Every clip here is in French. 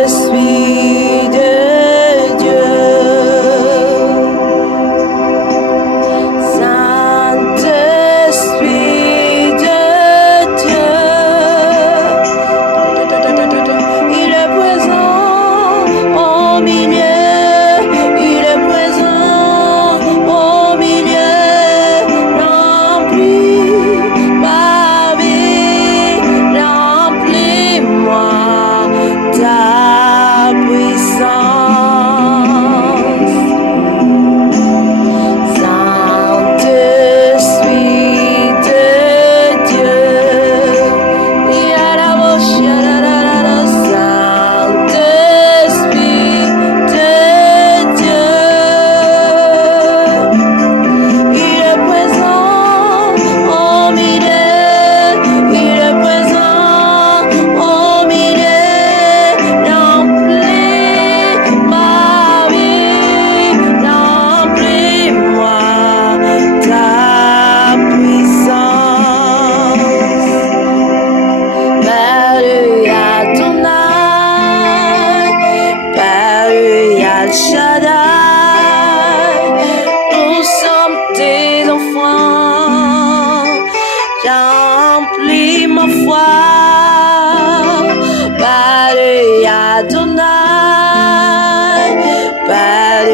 Saint-Esprit de Dieu, Saint-Esprit de Dieu, il est présent au milieu, il est présent au milieu, remplis ma vie, remplis-moi ta puissance. Saint-Esprit de Dieu, Saint-Esprit de Dieu, il est présent au milieu, il est présent au milieu, remplis ma vie, remplis-moi ta puissance. Père Adonai, Père El Shaddai, nous sommes tes enfants, remplis ma foi. Père Adonai, Père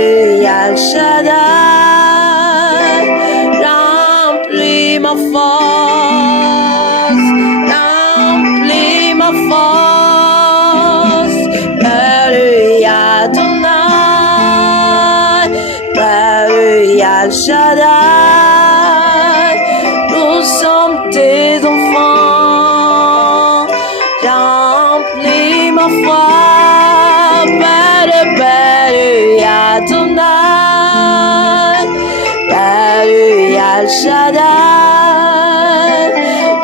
El Shaddai, remplis ma force, remplis ma force. Père Adonai, Père El Shaddai, nous sommes tes enfants, remplis ma foi. Père Adonai, Père El Shaddai,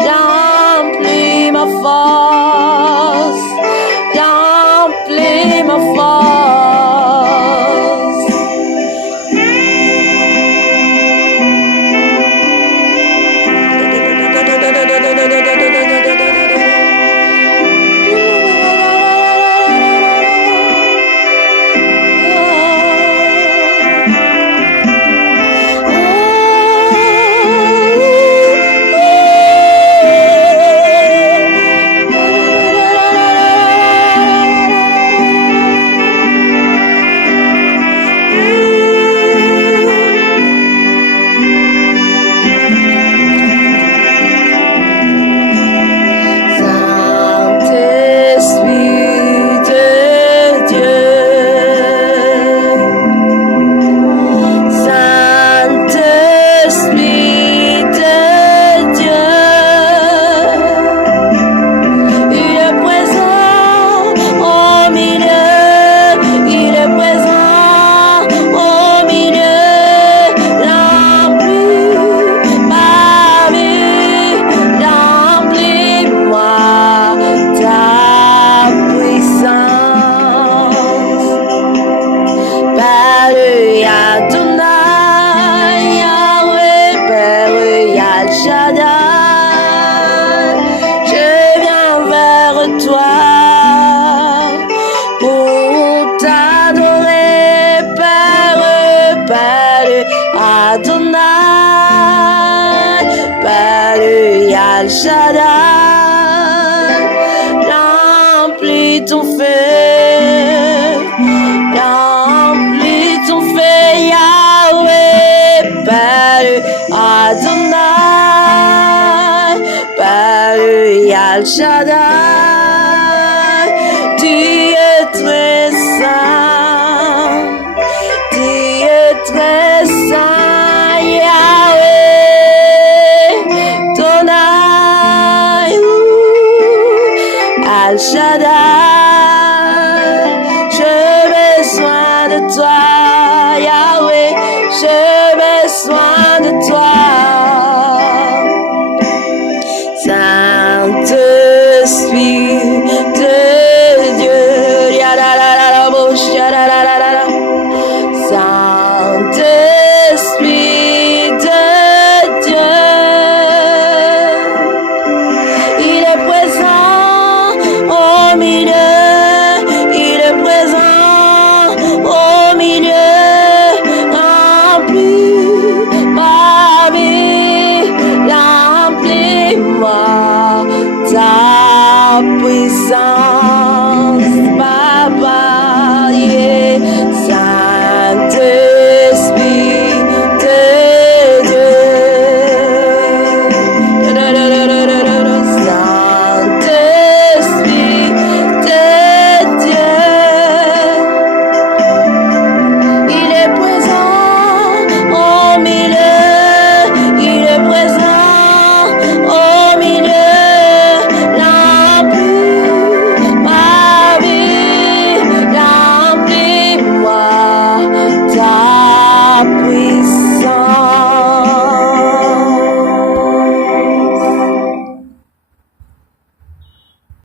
remplis ma force, remplis ma force. Saint-Esprit de Dieu, Saint-Esprit de Dieu, il est présent au milieu, il est présent au milieu, remplis ma vie, remplis-moi ta puissance. Père Adonai, Yahweh, Père El Shaddai, je viens vers toi pour t'adorer, Père Adonai, Père El Shaddai, remplis ton feu, remplis ton feu, Yahweh, Père Adonai, Père El Shaddai.